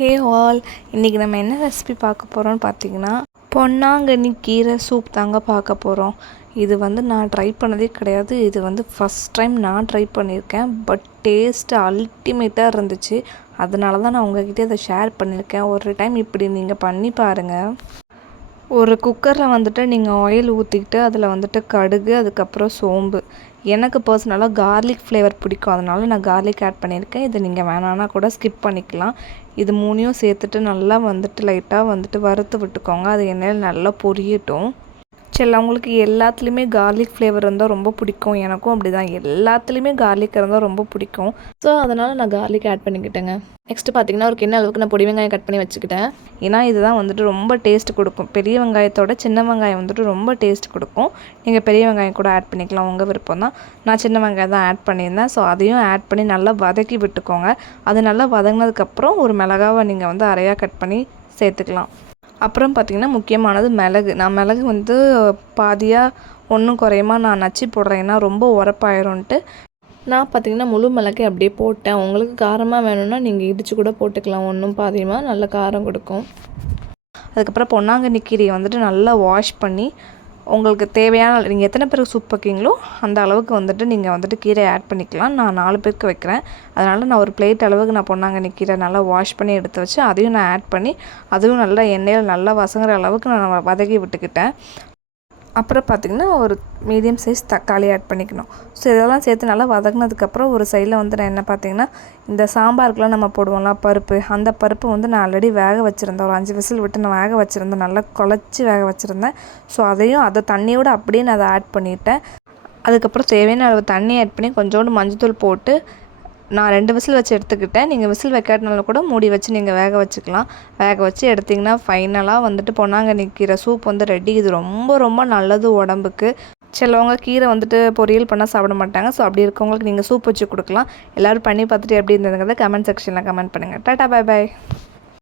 Hey all இன்றைக்கி நம்ம என்ன ரெசிபி பார்க்க போகிறோம்னு பார்த்தீங்கன்னா பொன்னாங்கண்ணி கீரை சூப் தாங்க பார்க்க போகிறோம் இது வந்து நான் ட்ரை பண்ணதே கிடையாது. இது வந்து ஃபஸ்ட் டைம் நான் ட்ரை பண்ணியிருக்கேன். பட் டேஸ்ட்டு அல்டிமேட்டாக இருந்துச்சு. அதனால தான் நான் உங்ககிட்ட இதை ஷேர் பண்ணியிருக்கேன். ஒரு டைம் இப்படி நீங்கள் பண்ணி பாருங்கள் ஒரு குக்கரில் வந்துட்டு நீங்கள் ஆயில் ஊற்றிக்கிட்டு அதில் வந்துட்டு கடுகு அதுக்கப்புறம் சோம்பு. எனக்கு பர்சனலாக கார்லிக் ஃப்ளேவர் பிடிக்கும். அதனால நான் கார்லிக் ஆட் பண்ணியிருக்கேன். இது நீங்கள் வேணான்னா கூட ஸ்கிப் பண்ணிக்கலாம். இது மூணையும் சேர்த்துட்டு நல்லா வந்துட்டு லைட்டாக வந்துட்டு வறுத்து விட்டுக்கோங்க. அது எண்ணெயில் நல்லா பொரியட்டும். சிலவங்களுக்கு எல்லாத்துலேயுமே கார்லிக் ஃப்ளேவர் இருந்தால் ரொம்ப பிடிக்கும். எனக்கும் அப்படி தான் எல்லாத்துலேயுமே கார்லிக் இருந்தால் ரொம்ப பிடிக்கும். ஸோ அதனால் நான் கார்லிக் ஆட் பண்ணிக்கிட்டேங்க. நெக்ஸ்ட்டு பார்த்தீங்கன்னா ஒரு கிண்ண அளவுக்கு நான் பொடி வெங்காயம் கட் பண்ணி வச்சுக்கிட்டேன். ஏன்னா இதுதான் வந்துட்டு ரொம்ப டேஸ்ட் கொடுக்கும். பெரிய வெங்காயத்தோட சின்ன வெங்காயம் வந்துட்டு ரொம்ப டேஸ்ட் கொடுக்கும். நீங்கள் பெரிய வெங்காயம் கூட ஆட் பண்ணிக்கலாம். உங்கள் விருப்பம் தான். நான் சின்ன வெங்காயம் தான் ஆட் பண்ணியிருந்தேன். ஸோ அதையும் ஆட் பண்ணி நல்லா வதக்கி விட்டுக்கோங்க. அது நல்லா வதங்கினதுக்கப்புறம் ஒரு மிளகாவை நீங்கள் வந்து அரையாக கட் பண்ணி சேர்த்துக்கலாம். அப்புறம் பார்த்திங்கன்னா முக்கியமானது மிளகு. நான் மிளகு வந்து பாதியாக ஒன்றும் குறையுமா நான் நச்சு போடுறேன். ஏன்னா ரொம்ப உரப்பாயிரும்ன்ட்டு. நான் பார்த்திங்கன்னா முழு மிளகை அப்படியே போட்டேன். உங்களுக்கு காரமாக வேணும்னா நீங்கள் இடித்து கூட போட்டுக்கலாம். ஒன்றும் பாதியமாக நல்ல காரம் கொடுக்கும். அதுக்கப்புறம் பொன்னாங்கண்ணி கீரையை வந்துட்டு நல்லா வாஷ் பண்ணி உங்களுக்கு தேவையான நீங்கள் எத்தனை பேருக்கு சூப் வைக்கீங்களோ அந்த அளவுக்கு வந்துட்டு நீங்கள் வந்துட்டு கீரை ஆட் பண்ணிக்கலாம். நான் நாலு பேருக்கு வைக்கிறேன். அதனால் நான் ஒரு பிளேட் அளவுக்கு நான் பொன்னாங்கண்ணி கீரை நல்லா வாஷ் பண்ணி எடுத்து வச்சு அதையும் நான் ஆட் பண்ணி அதுவும் நல்லா எண்ணெயில் நல்லா வசங்குற அளவுக்கு நான் வதக்கி விட்டுக்கிட்டேன். அப்புறம் பார்த்திங்கன்னா ஒரு மீடியம் சைஸ் தக்காளி ஆட் பண்ணிக்கணும். ஸோ இதெல்லாம் சேர்த்து நல்லா வதங்கினதுக்கப்புறம் ஒரு சைடில் வந்து நான் என்ன பார்த்தீங்கன்னா இந்த சாம்பாருக்குலாம் நம்ம போடுவோம்ல பருப்பு. அந்த பருப்பு வந்து நான் ஆல்ரெடி வேக வச்சுருந்தேன் ஒரு அஞ்சு விசில் விட்டு நான் வேக வச்சுருந்தேன் நல்லா குழச்சி வேக வச்சுருந்தேன். ஸோ அதையும் அதை தண்ணியோடு அப்படியே நான் அதை ஆட் பண்ணிவிட்டேன் அதுக்கப்புறம் தேவையான அளவு தண்ணி ஆட் பண்ணி கொஞ்சோண்டு மஞ்சத்தூள் போட்டு நான் ரெண்டு விசில் வச்சு எடுத்துக்கிட்டேன். நீங்கள் விசில் வைக்காட்டினாலும் கூட மூடி வச்சு நீங்கள் வேக வச்சுக்கலாம். வேக வச்சு எடுத்திங்கன்னா ஃபைனலாக வந்துட்டு பொன்னாங்கண்ணி கீரை சூப் வந்து ரெடி இது ரொம்ப ரொம்ப நல்லது உடம்புக்கு. சிலவங்க கீரை வந்துட்டு பொரியல் பண்ணால் சாப்பிட மாட்டாங்க. ஸோ அப்படி இருக்கவங்களுக்கு நீங்கள் சூப் வச்சு கொடுக்கலாம். எல்லோரும் பண்ணி பார்த்துட்டு எப்படி இருந்ததுங்கிறத கமெண்ட் செக்ஷனில் கமெண்ட் பண்ணுங்கள் டாட்டா பாய் பாய்